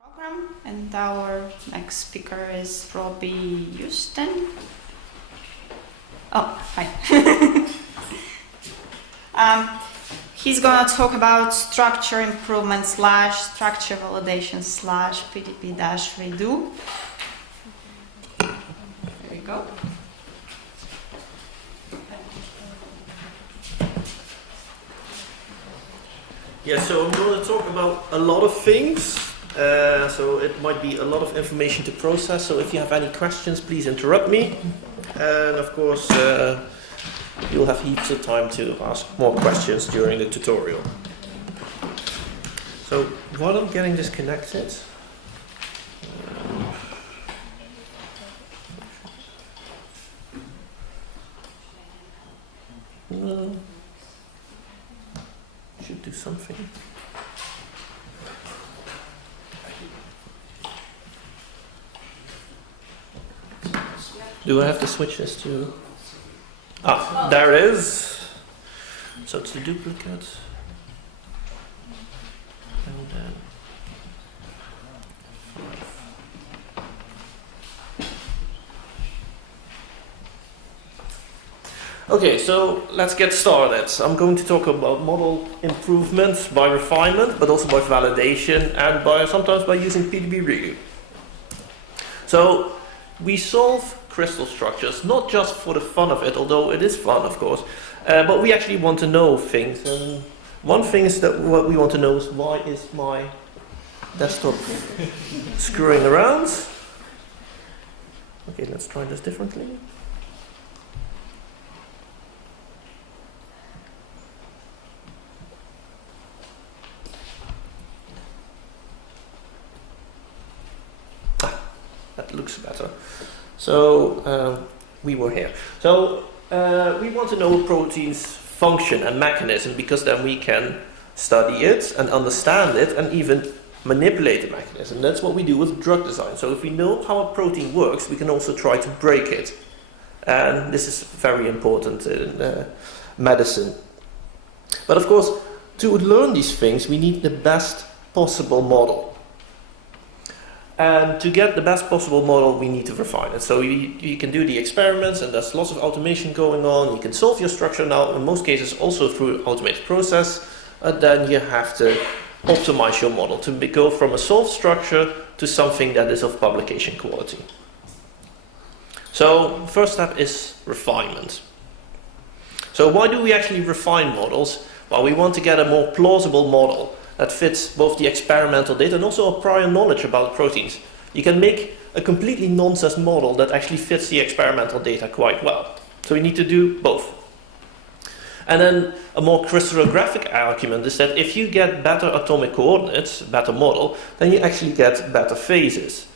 program, and our next speaker is Robbie Joosten. Oh, hi. He's gonna talk about structure improvement / structure validation / PDB-REDO. There you go. Yeah, so I'm going to talk about a lot of things. So it might be a lot of information to process. So if you have any questions, please interrupt me. And of course, you'll have heaps of time to ask more questions during the tutorial. So while I'm getting this connected, should do something. Do I have to switch this to? Ah, there it is. So it's the duplicate. And then 5. Okay, so let's get started. I'm going to talk about model improvement by refinement, but also by validation and sometimes by using PDB-REDO. So we solve crystal structures, not just for the fun of it, although it is fun, of course, but we actually want to know things. And one thing is that what we want to know is, why is my desktop screwing around? Okay, let's try this differently. That looks better. So we were here. So we want to know a protein's function and mechanism, because then we can study it and understand it and even manipulate the mechanism. That's what we do with drug design. So if we know how a protein works, we can also try to break it. And this is very important in medicine. But of course, to learn these things, we need the best possible model. And to get the best possible model, we need to refine it. So you can do the experiments, and there's lots of automation going on. You can solve your structure now, in most cases also through automated process. And then you have to optimize your model to go from a solved structure to something that is of publication quality. So first step is refinement. So why do we actually refine models? Well, we want to get a more plausible model that fits both the experimental data and also a prior knowledge about proteins. You can make a completely nonsense model that actually fits the experimental data quite well. So we need to do both. And then a more crystallographic argument is that if you get better atomic coordinates, better model, then you actually get better phases.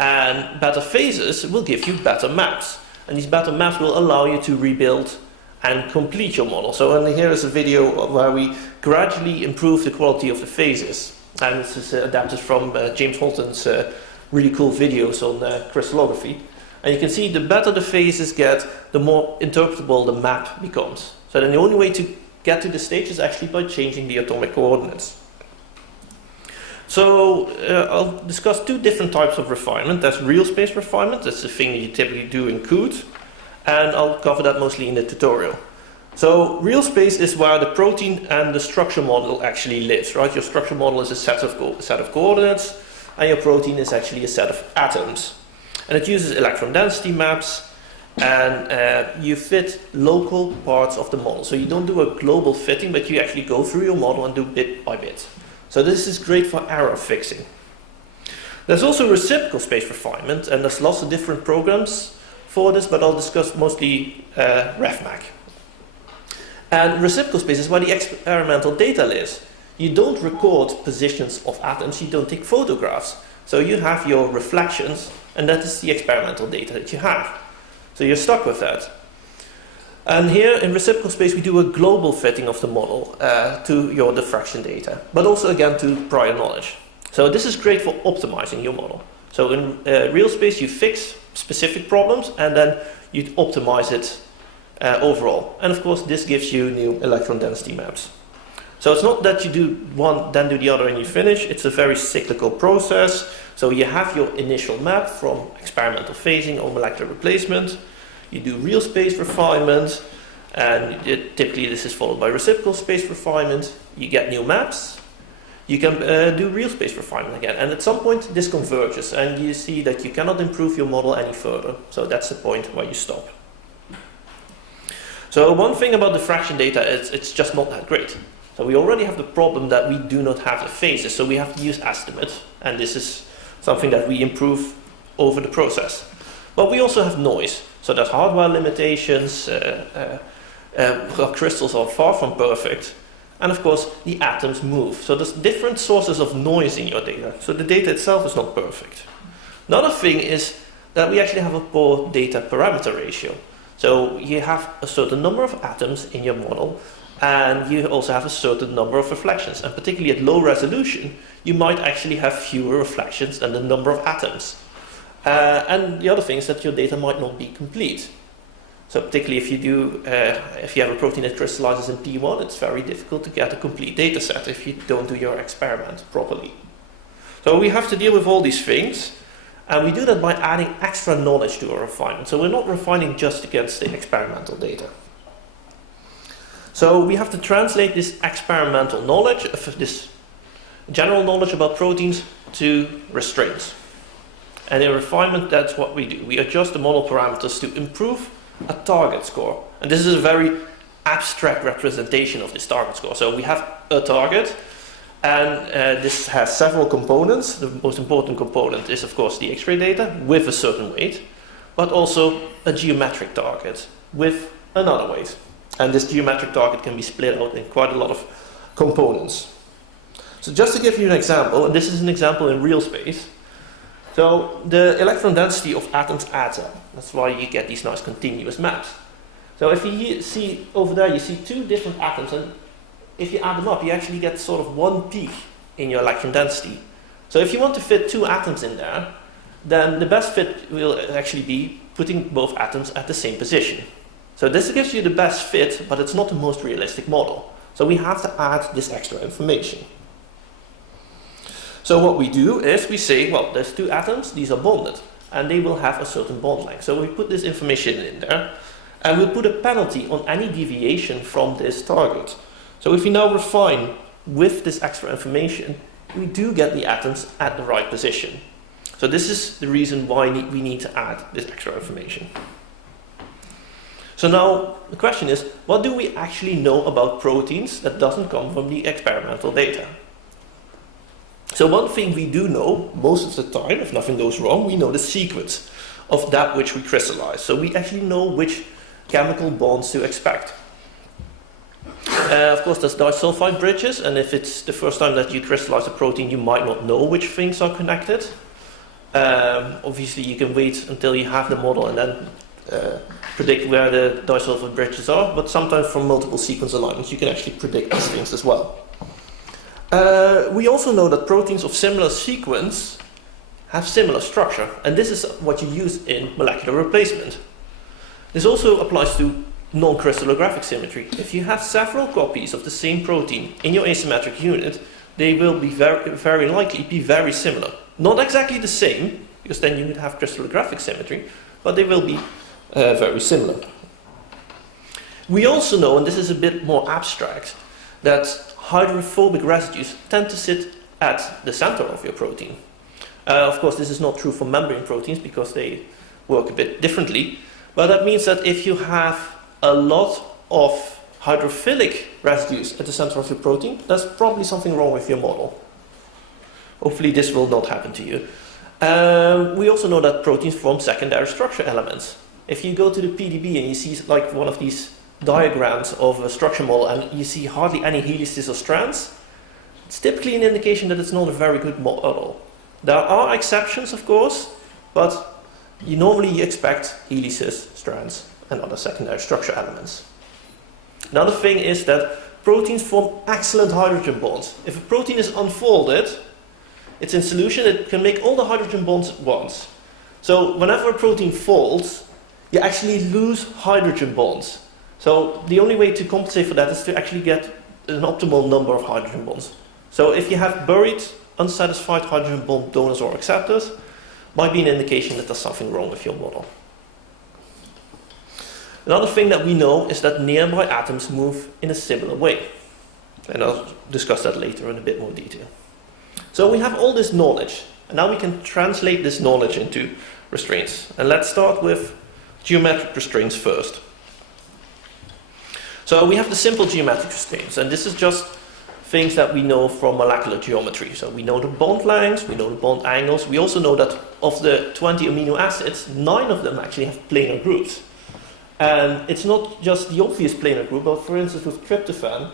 And better phases will give you better maps. And these better maps will allow you to rebuild and complete your model. So here is a video where we gradually improve the quality of the phases. And this is adapted from James Holton's really cool videos on crystallography. And you can see the better the phases get, the more interpretable the map becomes. So then the only way to get to the stage is actually by changing the atomic coordinates. So I'll discuss two different types of refinement. There's real space refinement. That's the thing that you typically do in code. And I'll cover that mostly in the tutorial. So real space is where the protein and the structure model actually lives, right? Your structure model is a set of coordinates, and your protein is actually a set of atoms. And it uses electron density maps, and you fit local parts of the model. So you don't do a global fitting, but you actually go through your model and do bit by bit. So this is great for error fixing. There's also reciprocal space refinement, and there's lots of different programs for this, but I'll discuss mostly RefMac. And reciprocal space is where the experimental data lives. You don't record positions of atoms, you don't take photographs. So you have your reflections, and that is the experimental data that you have. So you're stuck with that. And here in reciprocal space, we do a global fitting of the model to your diffraction data, but also again to prior knowledge. So this is great for optimizing your model. So in real space, you fix specific problems, and then you optimize it overall. And of course, this gives you new electron density maps. So it's not that you do one, then do the other and you finish. It's a very cyclical process. So you have your initial map from experimental phasing or molecular replacement. You do real space refinement, and typically this is followed by reciprocal space refinement. You get new maps. You can do real space refinement again, and at some point this converges, and you see that you cannot improve your model any further. So that's the point where you stop. So one thing about diffraction data is it's just not that great. So we already have the problem that we do not have the phases, so we have to use estimates, and this is something that we improve over the process. But we also have noise, so there's hardware limitations, crystals are far from perfect, and of course the atoms move. So there's different sources of noise in your data, so the data itself is not perfect. Another thing is that we actually have a poor data parameter ratio. So you have a certain number of atoms in your model, and you also have a certain number of reflections. And particularly at low resolution, you might actually have fewer reflections than the number of atoms. And the other thing is that your data might not be complete. So particularly if you have a protein that crystallizes in P1, it's very difficult to get a complete data set if you don't do your experiment properly. So we have to deal with all these things, and we do that by adding extra knowledge to our refinement. So we're not refining just against the experimental data. So we have to translate this experimental knowledge, this general knowledge about proteins, to restraints. And in refinement, that's what we do. We adjust the model parameters to improve a target score. And this is a very abstract representation of this target score. So we have a target, and this has several components. The most important component is, of course, the X-ray data with a certain weight, but also a geometric target with another weight. And this geometric target can be split out in quite a lot of components. So just to give you an example, and this is an example in real space. So the electron density of atoms adds up. That's why you get these nice continuous maps. So if you see over there, you see two different atoms, and if you add them up, you actually get sort of one peak in your electron density. So if you want to fit two atoms in there, then the best fit will actually be putting both atoms at the same position. So this gives you the best fit, but it's not the most realistic model. So we have to add this extra information. So what we do is we say, well, there's two atoms, these are bonded, and they will have a certain bond length. So we put this information in there, and we put a penalty on any deviation from this target. So if we now refine with this extra information, we do get the atoms at the right position. So this is the reason why we need to add this extra information. So now the question is, what do we actually know about proteins that doesn't come from the experimental data? So one thing we do know most of the time, if nothing goes wrong, we know the sequence of that which we crystallize. So we actually know which chemical bonds to expect. Of course, there's disulfide bridges, and if it's the first time that you crystallize a protein, you might not know which things are connected. Obviously, you can wait until you have the model and then predict where the disulfide bridges are, but sometimes from multiple sequence alignments, you can actually predict these things as well. We also know that proteins of similar sequence have similar structure, and this is what you use in molecular replacement. This also applies to non-crystallographic symmetry. If you have several copies of the same protein in your asymmetric unit, they will be very likely be very similar. Not exactly the same, because then you would have crystallographic symmetry, but they will be very similar. We also know, and this is a bit more abstract, that hydrophobic residues tend to sit at the center of your protein. Of course, this is not true for membrane proteins because they work a bit differently, but that means that if you have a lot of hydrophilic residues at the center of your protein, there's probably something wrong with your model. Hopefully this will not happen to you. We also know that proteins form secondary structure elements. If you go to the PDB and you see like one of these diagrams of a structure model and you see hardly any helices or strands, it's typically an indication that it's not a very good model. There are exceptions, of course, but you normally expect helices, strands, and other secondary structure elements. Another thing is that proteins form excellent hydrogen bonds. If a protein is unfolded, it's in solution, it can make all the hydrogen bonds at once. So whenever a protein folds, you actually lose hydrogen bonds. So the only way to compensate for that is to actually get an optimal number of hydrogen bonds. So if you have buried, unsatisfied hydrogen bond donors or acceptors, might be an indication that there's something wrong with your model. Another thing that we know is that nearby atoms move in a similar way. And I'll discuss that later in a bit more detail. So we have all this knowledge, and now we can translate this knowledge into restraints. And let's start with geometric restraints first. So we have the simple geometric restraints, and this is just things that we know from molecular geometry. So we know the bond lengths, we know the bond angles. We also know that of the 20 amino acids, 9 of them actually have planar groups. And it's not just the obvious planar group, but for instance with tryptophan,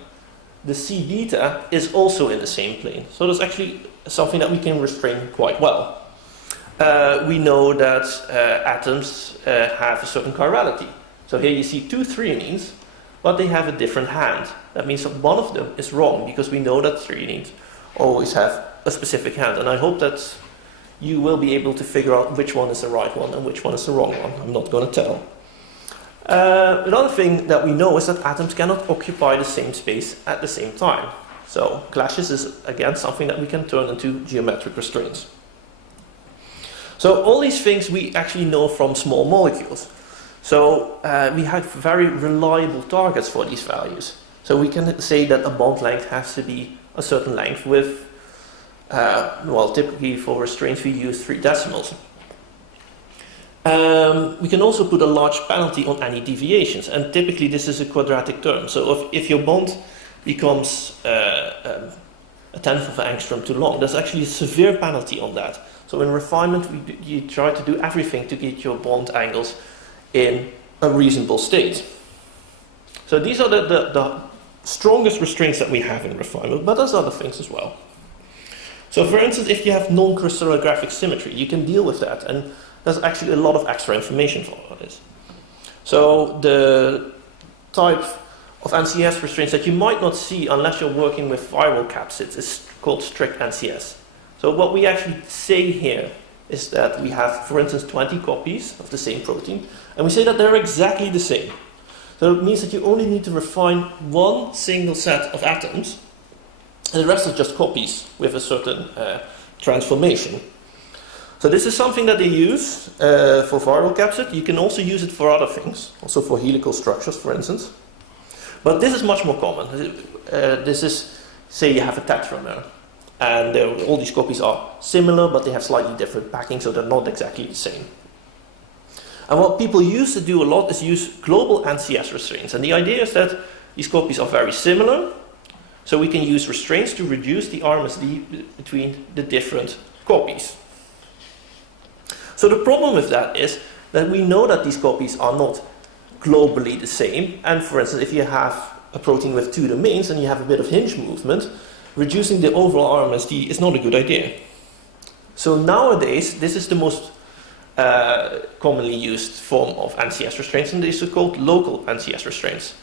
the C beta is also in the same plane. So that's actually something that we can restrain quite well. We know that atoms have a certain chirality. So here you see 2 threonines, but they have a different hand. That means that one of them is wrong, because we know that threonines always have a specific hand. And I hope that you will be able to figure out which one is the right one and which one is the wrong one. I'm not going to tell. Another thing that we know is that atoms cannot occupy the same space at the same time. So clashes is again something that we can turn into geometric restraints. So all these things we actually know from small molecules. So we have very reliable targets for these values. So we can say that a bond length has to be a certain length with, well, typically for restraints we use 3 decimals. We can also put a large penalty on any deviations, and typically this is a quadratic term. So if your bond becomes a tenth of an angstrom too long, there's actually a severe penalty on that. So in refinement, you try to do everything to get your bond angles in a reasonable state. So these are the strongest restraints that we have in refinement, but there's other things as well. So for instance, if you have non-crystallographic symmetry, you can deal with that, and there's actually a lot of extra information for this. So the type of NCS restraints that you might not see unless you're working with viral capsids is called strict NCS. So what we actually say here is that we have, for instance, 20 copies of the same protein, and we say that they're exactly the same. So it means that you only need to refine one single set of atoms, and the rest is just copies with a certain transformation. So this is something that they use for viral capsid. You can also use it for other things, also for helical structures, for instance. But this is much more common. This is, say you have a tetramer, and all these copies are similar, but they have slightly different packing, so they're not exactly the same. And what people used to do a lot is use global NCS restraints. And the idea is that these copies are very similar, so we can use restraints to reduce the RMSD between the different copies. So the problem with that is that we know that these copies are not globally the same. And for instance, if you have a protein with 2 domains and you have a bit of hinge movement, reducing the overall RMSD is not a good idea. So nowadays, this is the most commonly used form of NCS restraints, and these are called local NCS restraints.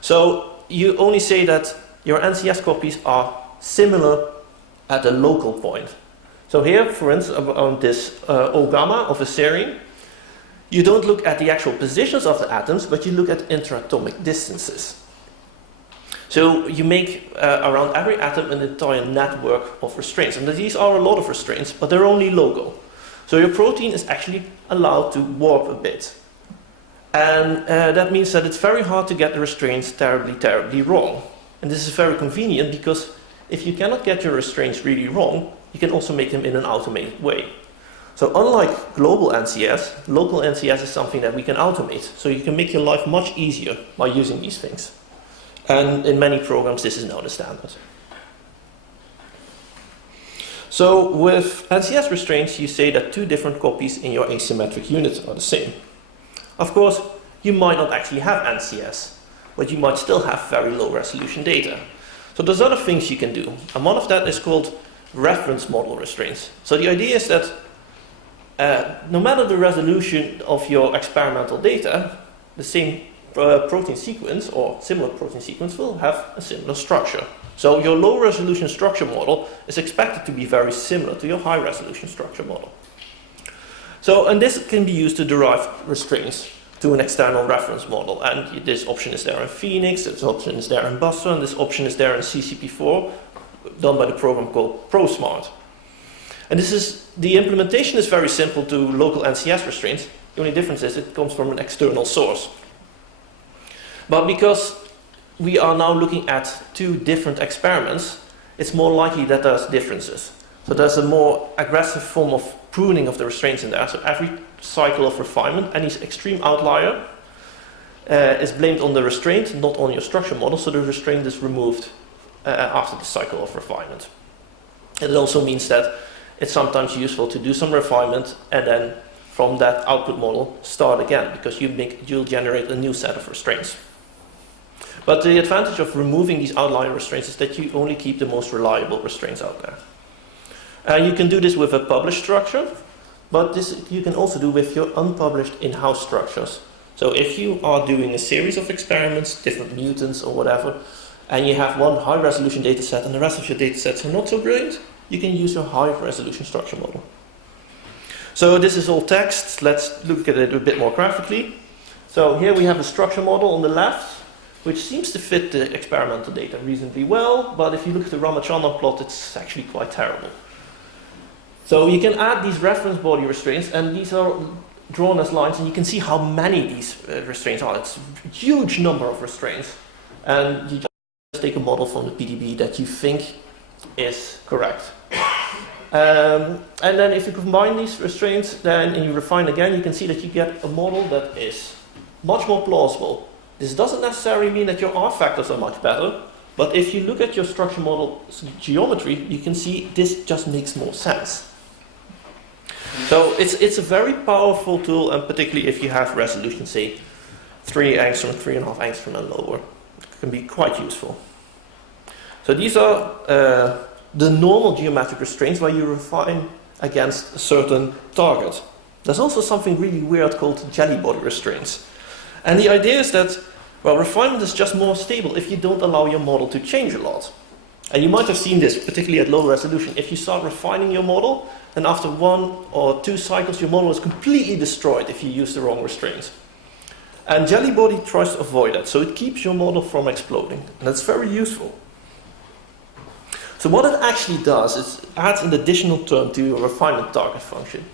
So you only say that your NCS copies are similar at a local point. So here, for instance, on this O gamma of a serine, you don't look at the actual positions of the atoms, but you look at interatomic distances. So you make around every atom an entire network of restraints. And these are a lot of restraints, but they're only local. So your protein is actually allowed to warp a bit. And that means that it's very hard to get the restraints terribly, terribly wrong. And this is very convenient because if you cannot get your restraints really wrong, you can also make them in an automated way. So unlike global NCS, local NCS is something that we can automate. So you can make your life much easier by using these things. And in many programs, this is now the standard. So with NCS restraints, you say that 2 different copies in your asymmetric unit are the same. Of course, you might not actually have NCS, but you might still have very low resolution data. So there's other things you can do. And one of that is called reference model restraints. So the idea is that no matter the resolution of your experimental data, the same protein sequence or similar protein sequence will have a similar structure. So your low resolution structure model is expected to be very similar to your high resolution structure model. So, and this can be used to derive restraints to an external reference model. And this option is there in Phoenix, this option is there in Buster, and this option is there in CCP4, done by the program called ProSmart. And the implementation is very simple to local NCS restraints. The only difference is it comes from an external source. But because we are now looking at two different experiments, it's more likely that there's differences. So there's a more aggressive form of pruning of the restraints in there. So every cycle of refinement, any extreme outlier, is blamed on the restraint, not on your structure model. So the restraint is removed after the cycle of refinement. And it also means that it's sometimes useful to do some refinement and then from that output model start again, because you'll generate a new set of restraints. But the advantage of removing these outlier restraints is that you only keep the most reliable restraints out there. You can do this with a published structure, but this you can also do with your unpublished in-house structures. So if you are doing a series of experiments, different mutants or whatever, and you have one high-resolution data set and the rest of your data sets are not so brilliant, you can use your high-resolution structure model. So this is all text. Let's look at it a bit more graphically. So here we have a structure model on the left, which seems to fit the experimental data reasonably well, but if you look at the Ramachandran plot, it's actually quite terrible. So you can add these reference body restraints, and these are drawn as lines, and you can see how many these restraints are. It's a huge number of restraints, and you just take a model from the PDB that you think is correct. And then if you combine these restraints then and you refine again, you can see that you get a model that is much more plausible. This doesn't necessarily mean that your R factors are much better, but if you look at your structure model's geometry, you can see this just makes more sense. So it's a very powerful tool, and particularly if you have resolution, say 3 angstrom, 3.5 angstrom and lower, it can be quite useful. So these are the normal geometric restraints where you refine against a certain target. There's also something really weird called jelly body restraints. And the idea is that, well, refinement is just more stable if you don't allow your model to change a lot. And you might have seen this, particularly at low resolution. If you start refining your model, then after 1 or 2 cycles, your model is completely destroyed if you use the wrong restraints. And jelly body tries to avoid that, so it keeps your model from exploding. And that's very useful. So what it actually does is adds an additional term to your refinement target function.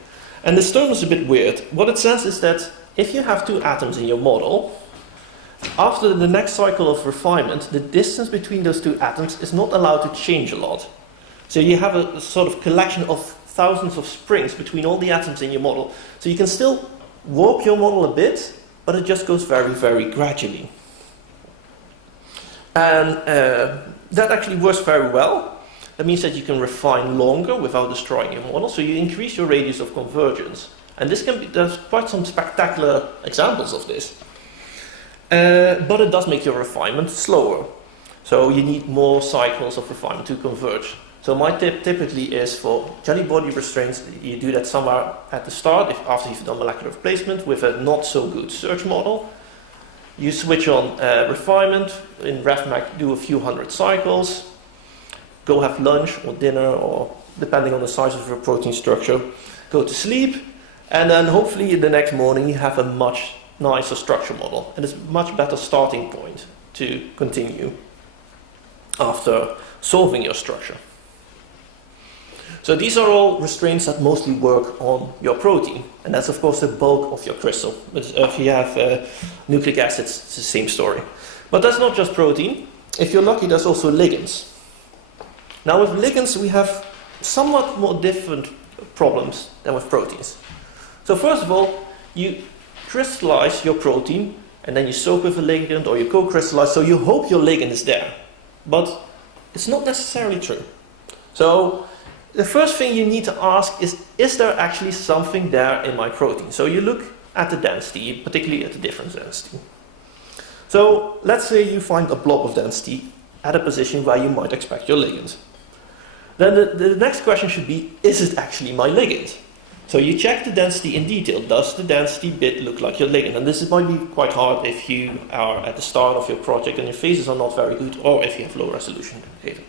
And this term is a bit weird. What it says is that if you have 2 atoms in your model, after the next cycle of refinement, the distance between those 2 atoms is not allowed to change a lot. So you have a sort of collection of thousands of springs between all the atoms in your model. So you can still warp your model a bit, but it just goes very, very gradually. And that actually works very well. That means that you can refine longer without destroying your model, so you increase your radius of convergence. And this can be, there's quite some spectacular examples of this. But it does make your refinement slower. So you need more cycles of refinement to converge. So my tip typically is for jelly body restraints, you do that somewhere at the start, after you've done molecular replacement with a not so good search model. You switch on refinement, in RefMac do a few hundred cycles, go have lunch or dinner, or depending on the size of your protein structure, go to sleep, and then hopefully the next morning you have a much nicer structure model, and it's a much better starting point to continue after solving your structure. So these are all restraints that mostly work on your protein, and that's of course the bulk of your crystal. But if you have nucleic acids, it's the same story. But that's not just protein. If you're lucky, there's also ligands. Now with ligands we have somewhat more different problems than with proteins. So first of all, you crystallize your protein and then you soak with a ligand or you co-crystallize, so you hope your ligand is there. But it's not necessarily true. So the first thing you need to ask is there actually something there in my protein? So you look at the density, particularly at the difference density. So let's say you find a blob of density at a position where you might expect your ligand. Then the next question should be, is it actually my ligand? So you check the density in detail. Does the density bit look like your ligand? And this might be quite hard if you are at the start of your project and your phases are not very good, or if you have low resolution data.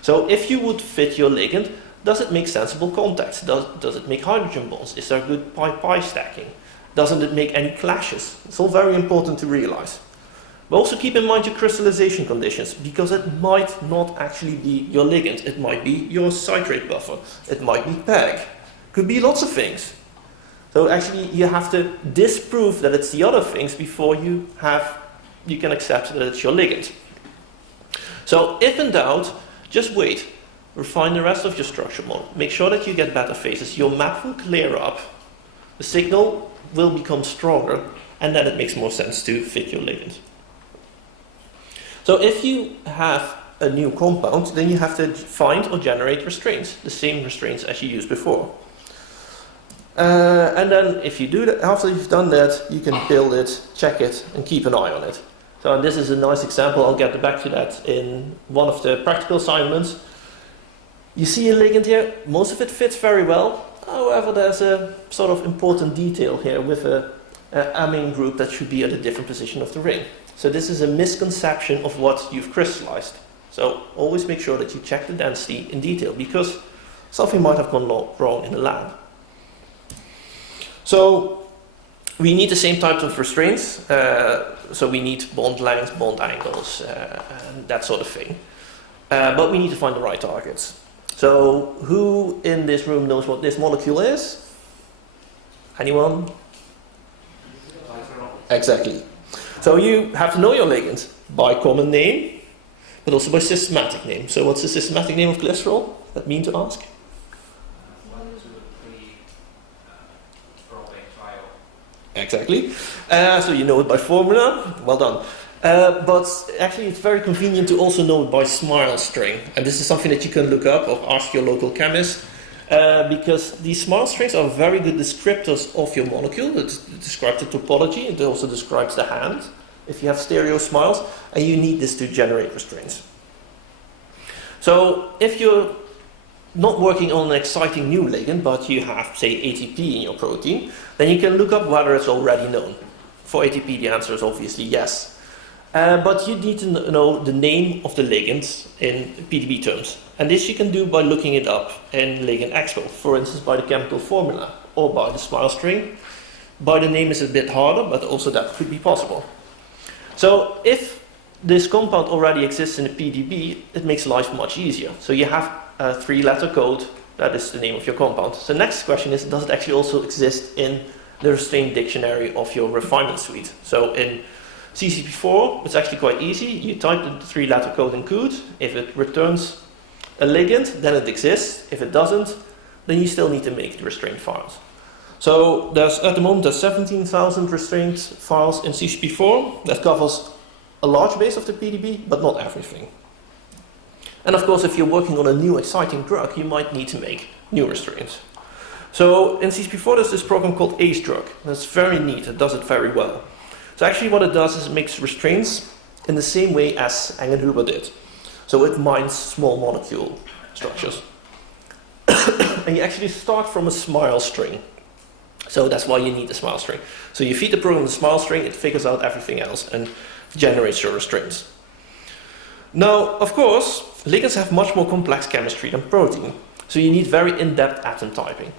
So if you would fit your ligand, does it make sensible contacts? Does it make hydrogen bonds? Is there good pi-pi stacking? Doesn't it make any clashes? It's all very important to realize. But also keep in mind your crystallization conditions, because it might not actually be your ligand. It might be your citrate buffer. It might be PEG. Could be lots of things. So actually you have to disprove that it's the other things before you can accept that it's your ligand. So if in doubt, just wait. Refine the rest of your structure model. Make sure that you get better phases. Your map will clear up. The signal will become stronger, and then it makes more sense to fit your ligand. So if you have a new compound, then you have to find or generate restraints, the same restraints as you used before. And then if you do that, after you've done that, you can build it, check it, and keep an eye on it. So this is a nice example. I'll get back to that in one of the practical assignments. You see a ligand here, most of it fits very well. However, there's a sort of important detail here with a amine group that should be at a different position of the ring. So this is a misconception of what you've crystallized. So always make sure that you check the density in detail, because something might have gone wrong in the lab. So we need the same types of restraints. So we need bond lengths, bond angles, and that sort of thing. But we need to find the right targets. So who in this room knows what this molecule is? Anyone? Exactly. So you have to know your ligand by common name, but also by systematic name. So what's the systematic name of glycerol? That mean to ask? 1, 2, 3, bromate triol. Exactly. So you know it by formula. Well done. But actually it's very convenient to also know it by SMILE string. And this is something that you can look up or ask your local chemist. Because these SMILE strings are very good descriptors of your molecule. It describes the topology. It also describes the hand, if you have stereo SMILEs. And you need this to generate restraints. So if you're not working on an exciting new ligand, but you have, say, ATP in your protein, then you can look up whether it's already known. For ATP, the answer is obviously yes. But you need to know the name of the ligand in PDB terms. And this you can do by looking it up in Ligand Expo, for instance by the chemical formula or by the SMILE string. By the name is a bit harder, but also that could be possible. So if this compound already exists in the PDB, it makes life much easier. So you have a 3-letter code, that is the name of your compound. So the next question is, does it actually also exist in the restraint dictionary of your refinement suite? So in CCP4, it's actually quite easy. You type the 3-letter code in COOT. If it returns a ligand, then it exists. If it doesn't, then you still need to make the restraint files. So at the moment there's 17,000 restraint files in CCP4. That covers a large base of the PDB, but not everything. And of course, if you're working on a new exciting drug, you might need to make new restraints. So in CCP4 there's this program called ACE drug. That's very neat. It does it very well. So actually what it does is it makes restraints in the same way as Engenhuber did. So it mines small molecule structures. And you actually start from a SMILE string. So that's why you need the SMILE string. So you feed the program the SMILE string, it figures out everything else and generates your restraints. Now, of course, ligands have much more complex chemistry than protein. So you need very in-depth atom typing.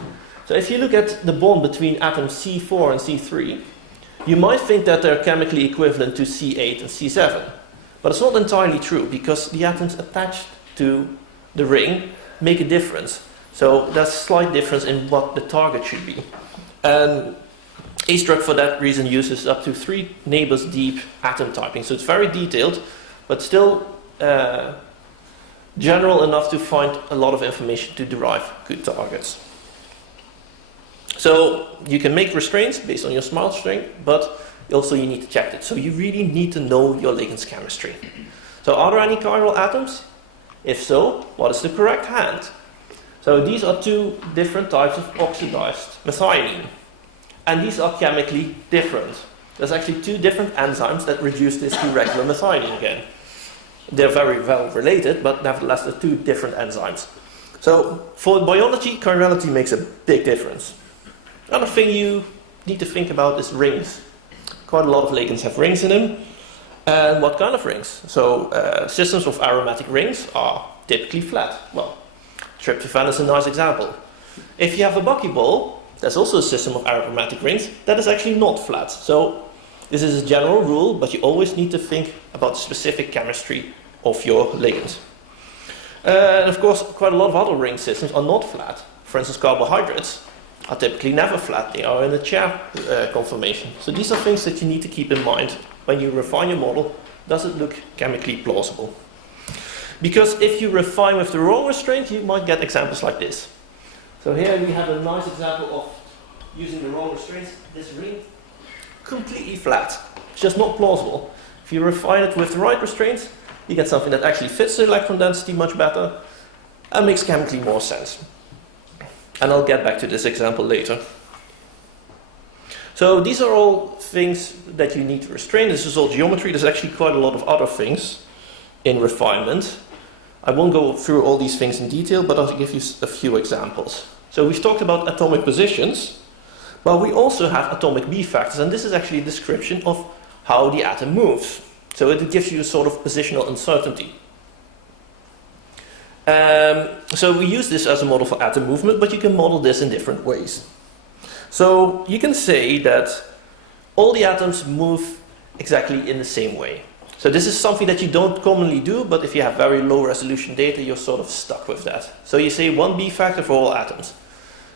So if you look at the bond between atoms C4 and C3, you might think that they're chemically equivalent to C8 and C7. But it's not entirely true, because the atoms attached to the ring make a difference. So there's a slight difference in what the target should be. And ACE drug for that reason uses up to 3 neighbors deep atom typing. So it's very detailed, but still general enough to find a lot of information to derive good targets. So you can make restraints based on your SMILE string, but also you need to check it. So you really need to know your ligand's chemistry. So are there any chiral atoms? If so, what is the correct hand? So these are 2 different types of oxidized methionine. And these are chemically different. There's actually 2 different enzymes that reduce this to regular methionine again. They're very well related, but nevertheless they're 2 different enzymes. So for biology, chirality makes a big difference. Another thing you need to think about is rings. Quite a lot of ligands have rings in them. And what kind of rings? So systems of aromatic rings are typically flat. Well, tryptophan is a nice example. If you have a buckyball, there's also a system of aromatic rings that is actually not flat. So this is a general rule, but you always need to think about the specific chemistry of your ligand. And of course, quite a lot of other ring systems are not flat. For instance, carbohydrates are typically never flat. They are in a chair conformation. So these are things that you need to keep in mind when you refine your model. Does it look chemically plausible? Because if you refine with the wrong restraint, you might get examples like this. So here we have a nice example of using the wrong restraints. This ring, completely flat. It's just not plausible. If you refine it with the right restraints, you get something that actually fits the electron density much better and makes chemically more sense. And I'll get back to this example later. So these are all things that you need to restrain. This is all geometry. There's actually quite a lot of other things in refinement. I won't go through all these things in detail, but I'll give you a few examples. So we've talked about atomic positions, but we also have atomic B factors, and this is actually a description of how the atom moves. So it gives you a sort of positional uncertainty. So we use this as a model for atom movement, but you can model this in different ways. So you can say that all the atoms move exactly in the same way. So this is something that you don't commonly do, but if you have very low resolution data, you're sort of stuck with that. So you say one B factor for all atoms.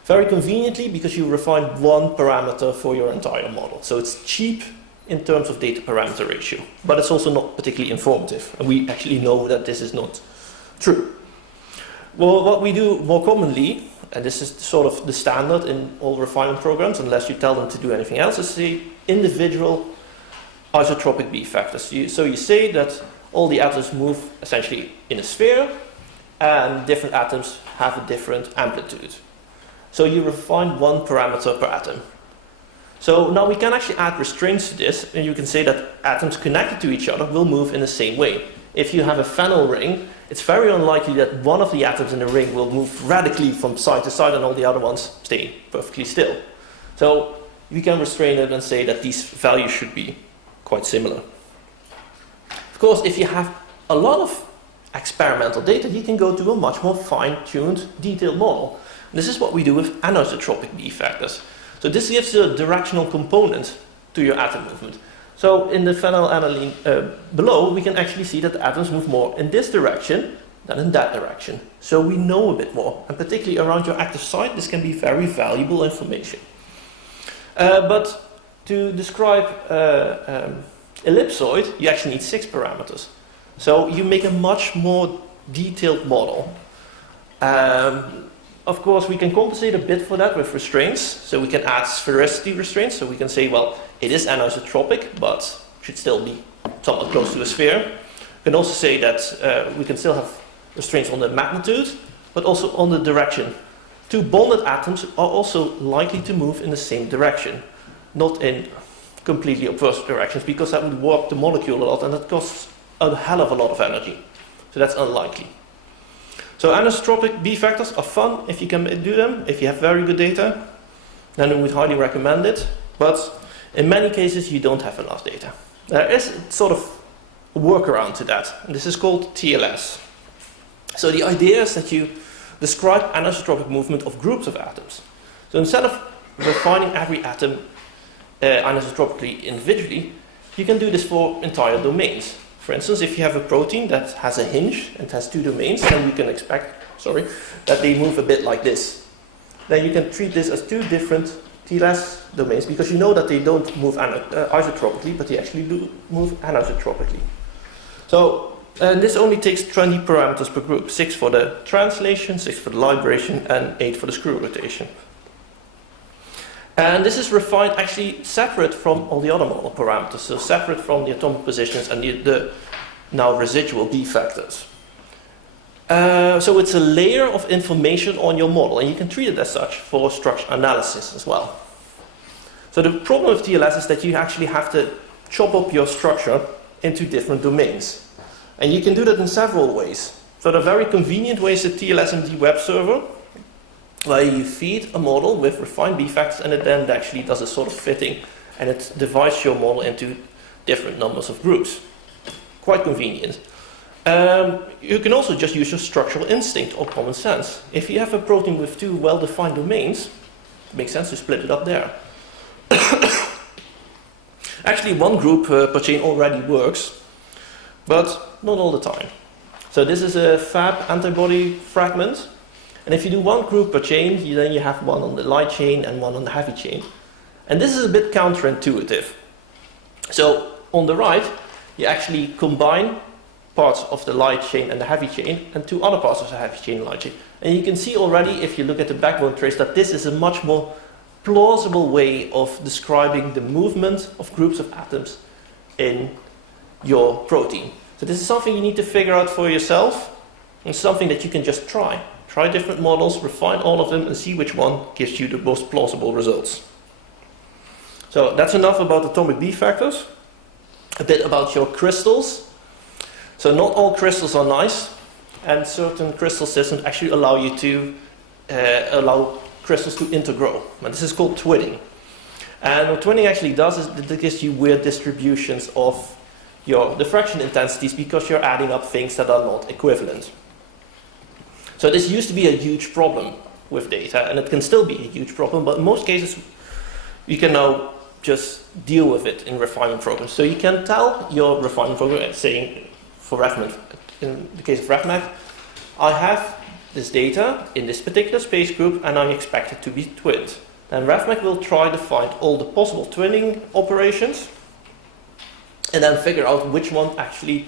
Very conveniently, because you refine one parameter for your entire model. So it's cheap in terms of data parameter ratio, but it's also not particularly informative. And we actually know that this is not true. Well, what we do more commonly, and this is sort of the standard in all refinement programs, unless you tell them to do anything else, is the individual isotropic B factors. So you say that all the atoms move essentially in a sphere, and different atoms have a different amplitude. So you refine one parameter per atom. So now we can actually add restraints to this, and you can say that atoms connected to each other will move in the same way. If you have a phenyl ring, it's very unlikely that one of the atoms in the ring will move radically from side to side and all the other ones stay perfectly still. So we can restrain it and say that these values should be quite similar. Of course, if you have a lot of experimental data, you can go to a much more fine-tuned, detailed model. And this is what we do with anisotropic B factors. So this gives a directional component to your atom movement. So in the phenylalanine below, we can actually see that the atoms move more in this direction than in that direction. So we know a bit more. And particularly around your active site, this can be very valuable information. But to describe ellipsoid, you actually need 6 parameters. So you make a much more detailed model. Of course, we can compensate a bit for that with restraints. So we can add sphericity restraints. So we can say, well, it is anisotropic, but should still be somewhat close to a sphere. We can also say that we can still have restraints on the magnitude, but also on the direction. 2 bonded atoms are also likely to move in the same direction, not in completely opposite directions, because that would warp the molecule a lot, and that costs a hell of a lot of energy. So that's unlikely. So anisotropic B factors are fun if you can do them. If you have very good data, then I would highly recommend it. But in many cases, you don't have enough data. There is sort of a workaround to that, and this is called TLS. So the idea is that you describe anisotropic movement of groups of atoms. So instead of refining every atom anisotropically individually, you can do this for entire domains. For instance, if you have a protein that has a hinge and has 2 domains, then you can expect, that they move a bit like this. Then you can treat this as 2 different TLS domains, because you know that they don't move isotropically, but they actually do move anisotropically. So this only takes 20 parameters per group, 6 for the translation, 6 for the libration, and 8 for the screw rotation. And this is refined actually separate from all the other model parameters, so separate from the atomic positions and the now residual B factors. So it's a layer of information on your model, and you can treat it as such for structure analysis as well. So the problem with TLS is that you actually have to chop up your structure into different domains. And you can do that in several ways. So the very convenient way is the TLSMD web server, where you feed a model with refined B factors, and it then actually does a sort of fitting, and it divides your model into different numbers of groups. Quite convenient. You can also just use your structural instinct or common sense. If you have a protein with 2 well-defined domains, makes sense to split it up there. Actually, one group per chain already works, but not all the time. So this is a Fab antibody fragment, and if you do one group per chain, then you have one on the light chain and one on the heavy chain. And this is a bit counterintuitive. So on the right, you actually combine parts of the light chain and the heavy chain and two other parts of the heavy chain and light chain. And you can see already, if you look at the backbone trace, that this is a much more plausible way of describing the movement of groups of atoms in your protein. So this is something you need to figure out for yourself, and something that you can just try. Try different models, refine all of them, and see which one gives you the most plausible results. So that's enough about atomic B factors. A bit about your crystals. So not all crystals are nice, and certain crystal systems actually allow you to allow crystals to intergrow. And this is called twinning. And what twinning actually does is it gives you weird distributions of your diffraction intensities because you're adding up things that are not equivalent. So this used to be a huge problem with data, and it can still be a huge problem, but in most cases you can now just deal with it in refinement programs. So you can tell your refinement program, saying for RefMath, in the case of RefMath, I have this data in this particular space group and I expect it to be twinned. Then RefMath will try to find all the possible twinning operations and then figure out which one actually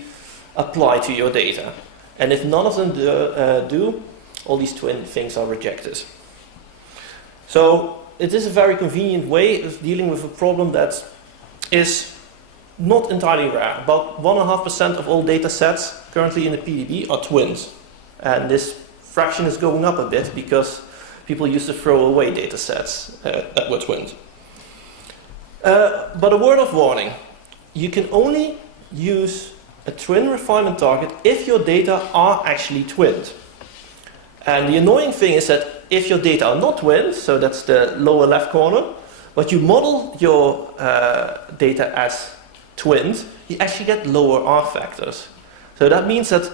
apply to your data. And if none of them do, all these twin things are rejected. So it is a very convenient way of dealing with a problem that is not entirely rare. About 1.5% of all data sets currently in the PDB are twins. And this fraction is going up a bit because people used to throw away data sets that were twinned. But a word of warning. You can only use a twin refinement target if your data are actually twinned. And the annoying thing is that if your data are not twinned, so that's the lower left corner, but you model your data as twinned, you actually get lower R factors. So that means that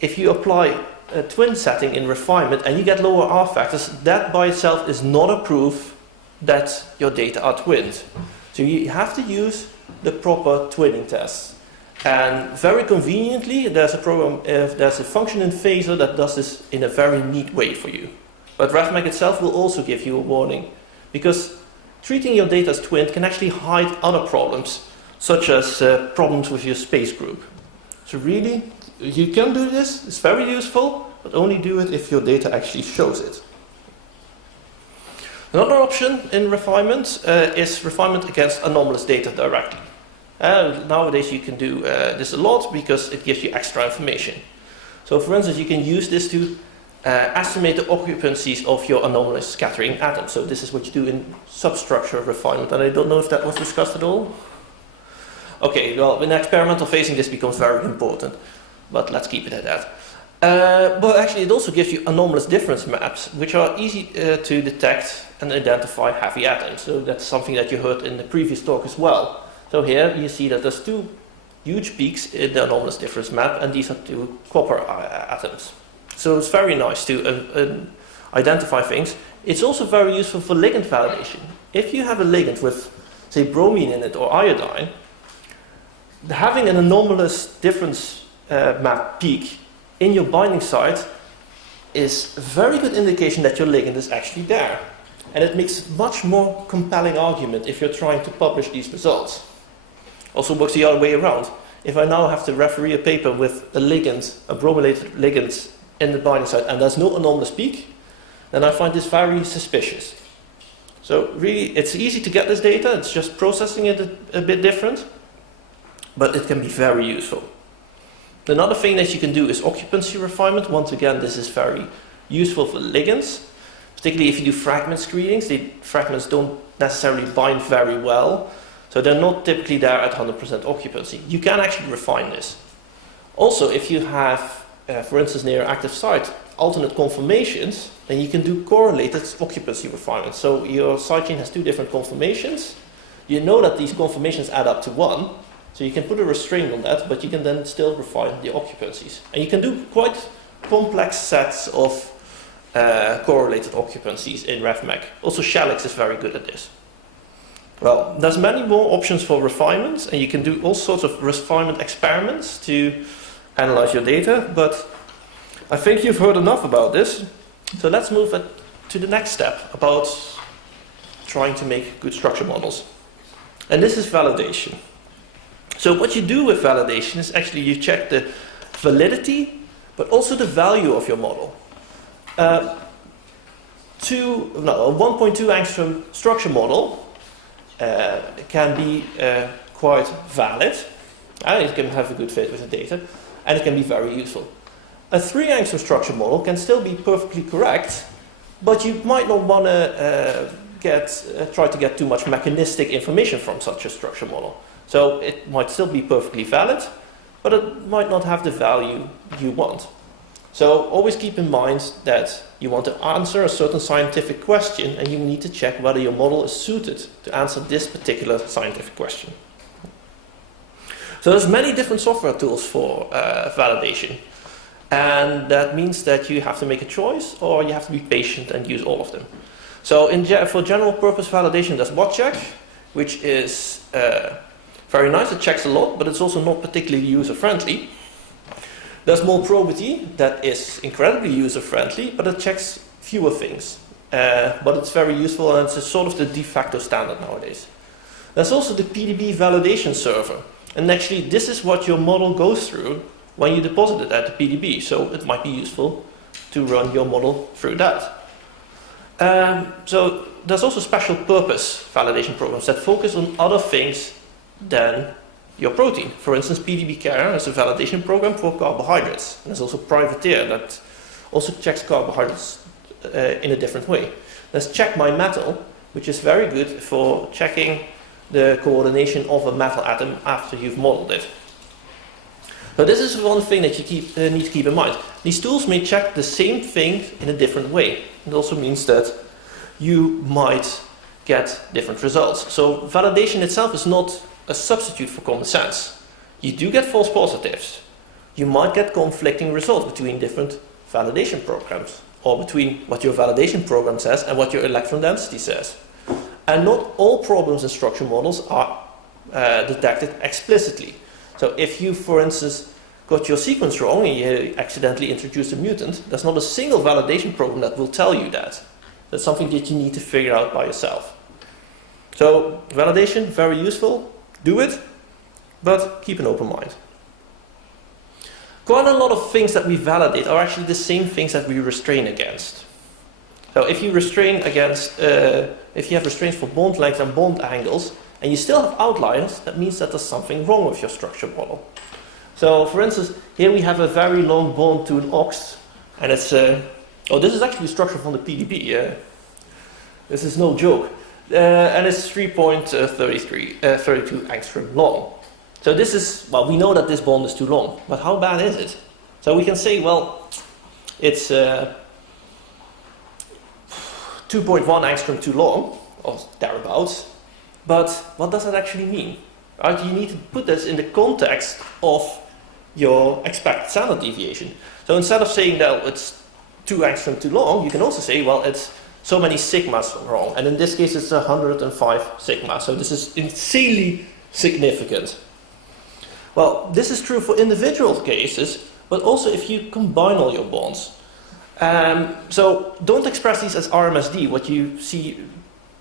if you apply a twin setting in refinement and you get lower R factors, that by itself is not a proof that your data are twinned. So you have to use the proper twinning tests. And very conveniently, there's a function in Phaser that does this in a very neat way for you. But RefMath itself will also give you a warning, because treating your data as twinned can actually hide other problems, such as problems with your space group. So really, you can do this, it's very useful, but only do it if your data actually shows it. Another option in refinement is refinement against anomalous data directly. Nowadays you can do this a lot because it gives you extra information. So for instance, you can use this to estimate the occupancies of your anomalous scattering atoms. So this is what you do in substructure refinement, and I don't know if that was discussed at all. Okay, well, in experimental phasing this becomes very important, but let's keep it at that. But actually it also gives you anomalous difference maps, which are easy to detect and identify heavy atoms. So that's something that you heard in the previous talk as well. So here you see that there's two huge peaks in the anomalous difference map, and these are two copper atoms. So it's very nice to identify things. It's also very useful for ligand validation. If you have a ligand with, say, bromine in it or iodine, having an anomalous difference map peak in your binding site is a very good indication that your ligand is actually there. And it makes much more compelling argument if you're trying to publish these results. Also works the other way around. If I now have to referee a paper with a ligand, a brominated ligand in the binding site, and there's no anomalous peak, then I find this very suspicious. So really, it's easy to get this data, it's just processing it a bit different, but it can be very useful. Another thing that you can do is occupancy refinement. Once again, this is very useful for ligands, particularly if you do fragment screenings. The fragments don't necessarily bind very well, so they're not typically there at 100% occupancy. You can actually refine this. Also, if you have, for instance, near your active site, alternate conformations, then you can do correlated occupancy refinement. So your side chain has two different conformations. You know that these conformations add up to 1, so you can put a restraint on that, but you can then still refine the occupancies. And you can do quite complex sets of correlated occupancies in RefMech. Also Shellix is very good at this. Well, there's many more options for refinements, and you can do all sorts of refinement experiments to analyze your data, but I think you've heard enough about this. So let's move to the next step about trying to make good structure models. And this is validation. So what you do with validation is actually you check the validity, but also the value of your model. A 1.2 angstrom structure model can be quite valid, and it can have a good fit with the data, and it can be very useful. A 3 angstrom structure model can still be perfectly correct, but you might not want to try to get too much mechanistic information from such a structure model. So it might still be perfectly valid, but it might not have the value you want. So always keep in mind that you want to answer a certain scientific question, and you need to check whether your model is suited to answer this particular scientific question. So there's many different software tools for validation, and that means that you have to make a choice, or you have to be patient and use all of them. So for general purpose validation, there's WhatCheck, which is very nice. It checks a lot, but it's also not particularly user-friendly. There's Molprobity, that is incredibly user-friendly, but it checks fewer things. But it's very useful, and it's sort of the de facto standard nowadays. There's also the PDB validation server. And actually, this is what your model goes through when you deposit it at the PDB. So it might be useful to run your model through that. So there's also special purpose validation programs that focus on other things than your protein. For instance, PDB-CARE is a validation program for carbohydrates. And there's also Privateer that also checks carbohydrates in a different way. There's Check My Metal, which is very good for checking the coordination of a metal atom after you've modeled it. So this is one thing that you need to keep in mind. These tools may check the same thing in a different way. It also means that you might get different results. So validation itself is not a substitute for common sense. You do get false positives. You might get conflicting results between different validation programs, or between what your validation program says and what your electron density says. And not all problems in structure models are detected explicitly. So if you, for instance, got your sequence wrong and you accidentally introduced a mutant, there's not a single validation program that will tell you that. That's something that you need to figure out by yourself. So validation, very useful. Do it, but keep an open mind. Quite a lot of things that we validate are actually the same things that we restrain against. So if you restrain against, if you have restraints for bond length and bond angles, and you still have outliers, that means that there's something wrong with your structure model. So for instance, here we have a very long bond to an ox, and it's, this is actually a structure from the PDB. This is no joke. And it's 3.32 angstrom long. So this is, well, we know that this bond is too long, but how bad is it? So we can say, well, it's 2.1 angstrom too long, or thereabouts, but what does that actually mean? Right? You need to put this in the context of your expected standard deviation. So instead of saying that it's 2 angstrom too long, you can also say, well, it's so many sigmas wrong, and in this case it's 105 sigma, so this is insanely significant. Well, this is true for individual cases, but also if you combine all your bonds. So don't express these as RMSD. What you see,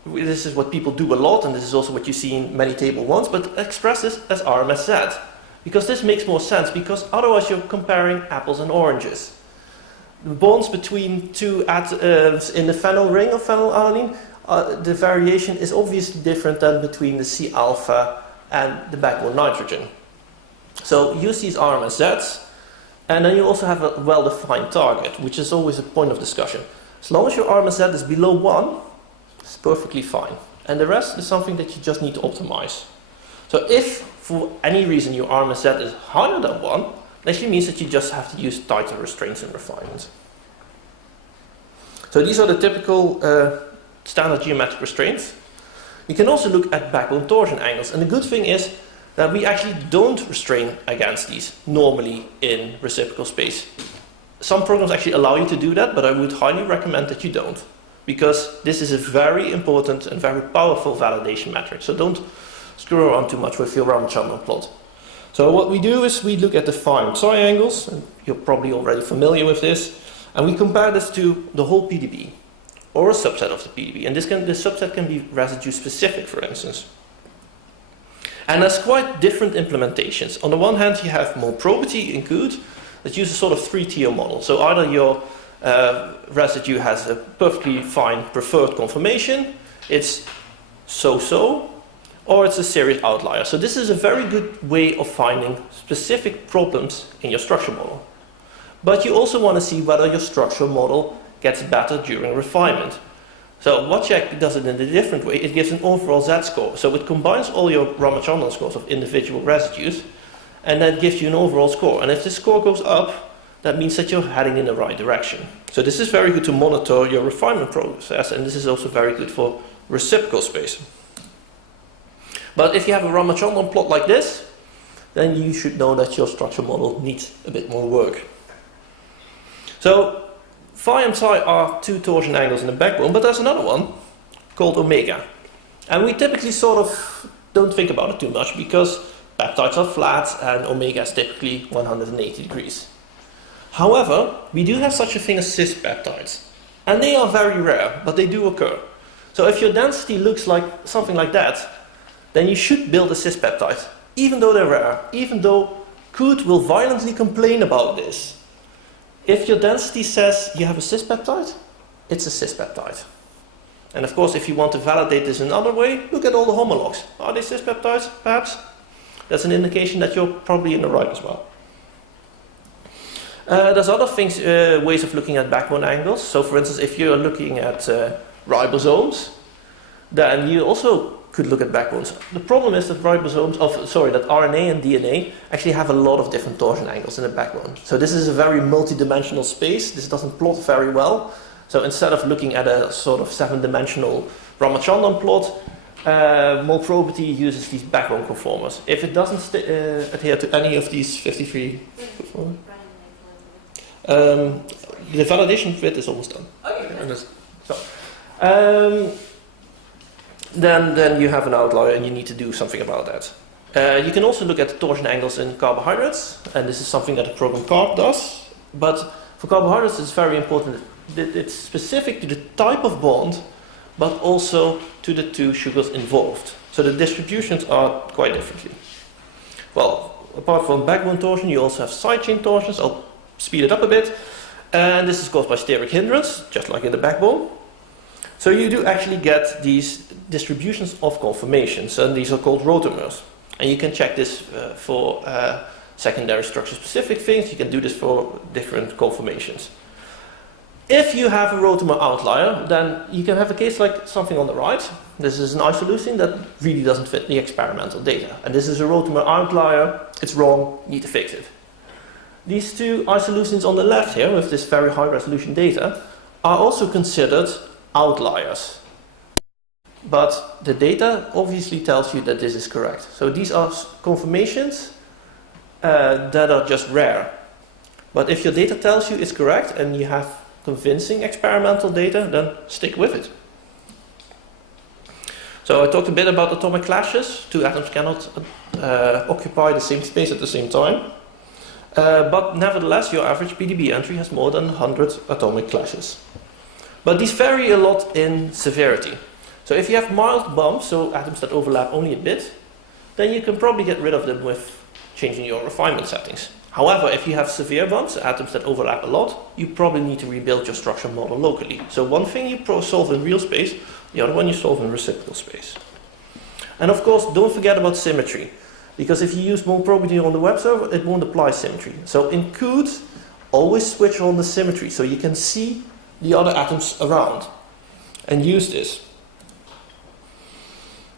this is what people do a lot, and this is also what you see in many table 1s, but express this as RMSZ, because this makes more sense, because otherwise you're comparing apples and oranges. The bonds between two atoms in the phenyl ring of phenylalanine, the variation is obviously different than between the C alpha and the backbone nitrogen. So use these RMSZs, and then you also have a well-defined target, which is always a point of discussion. As long as your RMSZ is below 1, it's perfectly fine. And the rest is something that you just need to optimize. So if for any reason your RMSZ is higher than 1, it actually means that you just have to use tighter restraints and refinements. So these are the typical standard geometric restraints. You can also look at backbone torsion angles, and the good thing is that we actually don't restrain against these normally in reciprocal space. some programs actually allow you to do that, but I would highly recommend that you don't, because this is a very important and very powerful validation metric. So don't screw around too much with your Ramachandran plot. So what we do is we look at the fired triangles, and you're probably already familiar with this, and we compare this to the whole PDB, or a subset of the PDB. And this subset can be residue specific, for instance. And there's quite different implementations. On the one hand, you have more probity in Qt that uses sort of three-tier model. So either your residue has a perfectly fine preferred conformation, it's so-so, or it's a serious outlier. So this is a very good way of finding specific problems in your structure model. But you also want to see whether your structure model gets better during refinement. So Wojciech does it in a different way. It gives an overall Z-score. So it combines all your Ramachandran scores of individual residues, and that gives you an overall score. And if the score goes up, that means that you're heading in the right direction. So this is very good to monitor your refinement process, and this is also very good for reciprocal space. But if you have a Ramachandran plot like this, then you should know that your structure model needs a bit more work. So phi and psi are two torsion angles in the backbone, but there's another one called omega. And we typically sort of don't think about it too much because peptides are flat and omega is typically 180 degrees. However, we do have such a thing as cis peptides. And they are very rare, but they do occur. So if your density looks like something like that, then you should build a cis peptide, even though they're rare, even though Qt will violently complain about this. If your density says you have a cis peptide, it's a cis peptide. And of course, if you want to validate this another way, look at all the homologs. Are they cis peptides, perhaps? That's an indication that you're probably in the right as well. There's other things, ways of looking at backbone angles. So for instance, if you're looking at ribosomes, then you also could look at backbones. The problem is that that RNA and DNA actually have a lot of different torsion angles in the backbone. So this is a very multi-dimensional space. This doesn't plot very well. So instead of looking at a sort of 7-dimensional Ramachandran plot, Molprobity uses these backbone conformers. If it doesn't adhere to any of these 53 conformers, the validation fit is almost done. Then you have an outlier and you need to do something about that. You can also look at the torsion angles in carbohydrates, and this is something that the program carb does. But for carbohydrates, it's very important that it's specific to the type of bond, but also to the two sugars involved. So the distributions are quite differently. Well, apart from backbone torsion, you also have side chain torsions. I'll speed it up a bit. And this is caused by steric hindrance, just like in the backbone. So you do actually get these distributions of conformations, and these are called rotamers. And you can check this for secondary structure-specific things. You can do this for different conformations. If you have a rotamer outlier, then you can have a case like something on the right. This is an isoleucine that really doesn't fit the experimental data. And this is a rotamer outlier. It's wrong. You need to fix it. These two isoleucines on the left here, with this very high-resolution data, are also considered outliers. But the data obviously tells you that this is correct. So these are conformations that are just rare. But if your data tells you it's correct and you have convincing experimental data, then stick with it. So I talked a bit about atomic clashes. Two atoms cannot occupy the same space at the same time. But nevertheless, your average PDB entry has more than 100 atomic clashes. But these vary a lot in severity. So if you have mild bumps, so atoms that overlap only a bit, then you can probably get rid of them with changing your refinement settings. However, if you have severe bumps, atoms that overlap a lot, you probably need to rebuild your structure model locally. So one thing you solve in real space, the other one you solve in reciprocal space. And of course, don't forget about symmetry. Because if you use Molprobity on the web server, it won't apply symmetry. So in Qt, always switch on the symmetry so you can see the other atoms around and use this.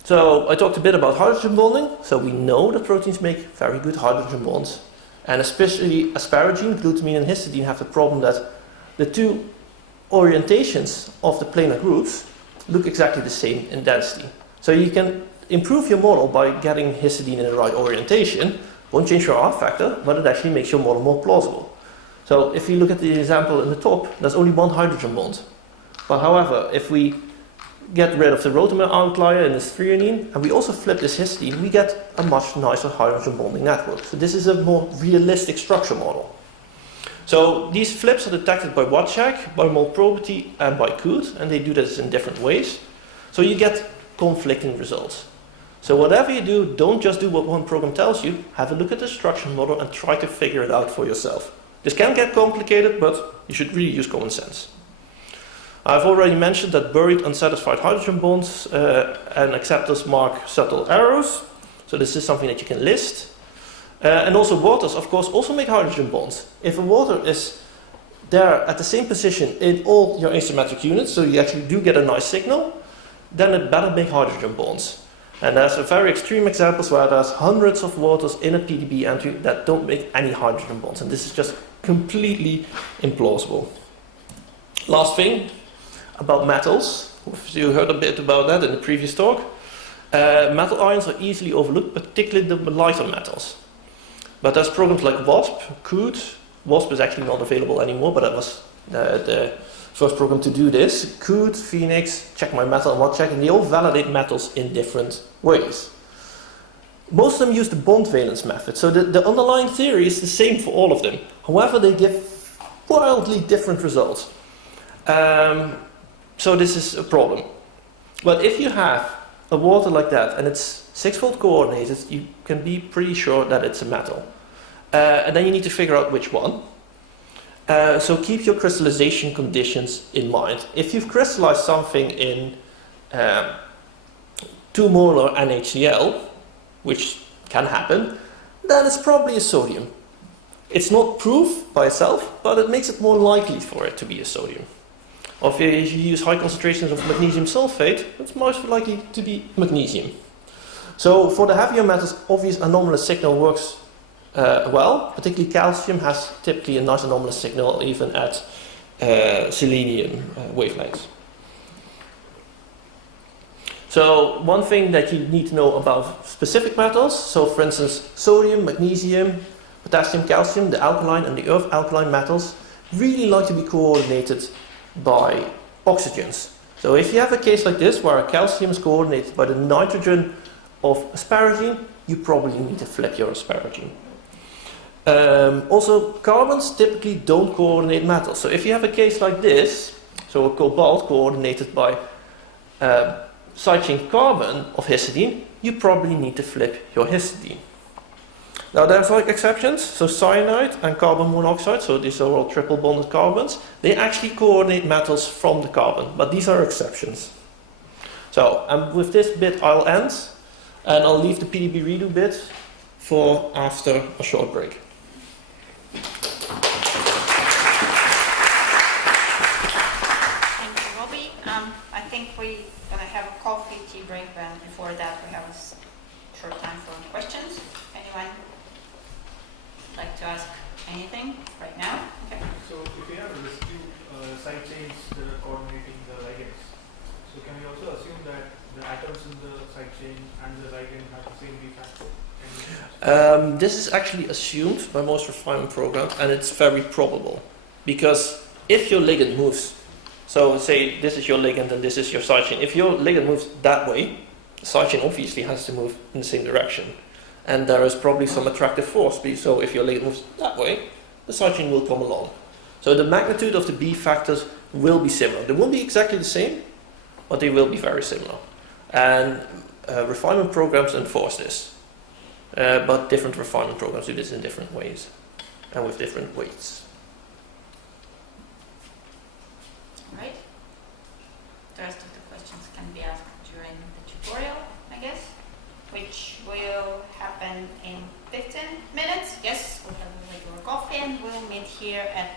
So I talked a bit about hydrogen bonding. So we know that proteins make very good hydrogen bonds. And especially asparagine, glutamine and histidine have the problem that the two orientations of the planar groups look exactly the same in density. So you can improve your model by getting histidine in the right orientation. Won't change your R factor, but it actually makes your model more plausible. So if you look at the example in the top, there's only one hydrogen bond. But however, if we get rid of the rotamer outlier in this threonine, and we also flip this histidine, we get a much nicer hydrogen bonding network. So this is a more realistic structure model. So these flips are detected by WATCHEC, by mole probability, and by COOT, and they do this in different ways. So you get conflicting results. So whatever you do, don't just do what one program tells you. Have a look at the structure model and try to figure it out for yourself. This can get complicated, but you should really use common sense. I've already mentioned that buried unsatisfied hydrogen bonds and acceptors mark subtle arrows. So this is something that you can list. And also waters, of course, also make hydrogen bonds. If a water is there at the same position in all your asymmetric units, so you actually do get a nice signal, then it better make hydrogen bonds. And there's a very extreme examples where there's hundreds of waters in a PDB entry that don't make any hydrogen bonds. And this is just completely implausible. Last thing about metals. You heard a bit about that in the previous talk. Metal ions are easily overlooked, particularly the lighter metals. But there's programs like WASP, COOT. WASP is actually not available anymore, but that was the first program to do this. COOT, Phoenix, Check My Metal, and WATCHEC, and they all validate metals in different ways. Most of them use the bond valence method, so the underlying theory is the same for all of them. However, they give wildly different results. So this is a problem. But if you have a water like that and it's 6-fold coordinated, you can be pretty sure that it's a metal. And then you need to figure out which one. So keep your crystallization conditions in mind. If you've crystallized something in 2 molar NaCl, which can happen, then it's probably a sodium. It's not proof by itself, but it makes it more likely for it to be a sodium. Or if you use high concentrations of magnesium sulfate, it's most likely to be magnesium. So for the heavier metals, obvious anomalous signal works well. Particularly calcium has typically a nice anomalous signal even at selenium wavelengths. So one thing that you need to know about specific metals, so for instance sodium, magnesium, potassium, calcium, the alkaline and the earth alkaline metals really like to be coordinated by oxygens. So if you have a case like this where calcium is coordinated by the nitrogen of asparagine, you probably need to flip your asparagine. Also, carbons typically don't coordinate metals. So if you have a case like this, so a cobalt coordinated by side chain carbon of histidine, you probably need to flip your histidine. Now there's like exceptions, so cyanide and carbon monoxide, so these are all triple bonded carbons, they actually coordinate metals from the carbon, but these are exceptions. So, and with this bit I'll end, and I'll leave the PDB-REDO bit for after a short break. Thank you, Robbie. I think we're going to have a coffee tea break, but before that we have a short time for questions. Anyone like to ask anything right now? Okay. So if we have a residue side chains that are coordinating the ligands, so can we also assume that the atoms in the side chain and the ligand have the same B factor? This is actually assumed by most refinement programs, and it's very probable. Because if your ligand moves, so say this is your ligand and this is your side chain, if your ligand moves that way, the side chain obviously has to move in the same direction. And there is probably some attractive force, so if your ligand moves that way, the side chain will come along. So the magnitude of the B factors will be similar. They won't be exactly the same, but they will be very similar. And refinement programs enforce this. But different refinement programs do this in different ways and with different weights. All right. The rest of the questions can be asked during the tutorial, I guess, which will happen in 15 minutes. Yes, we'll have a regular coffee and we'll meet here at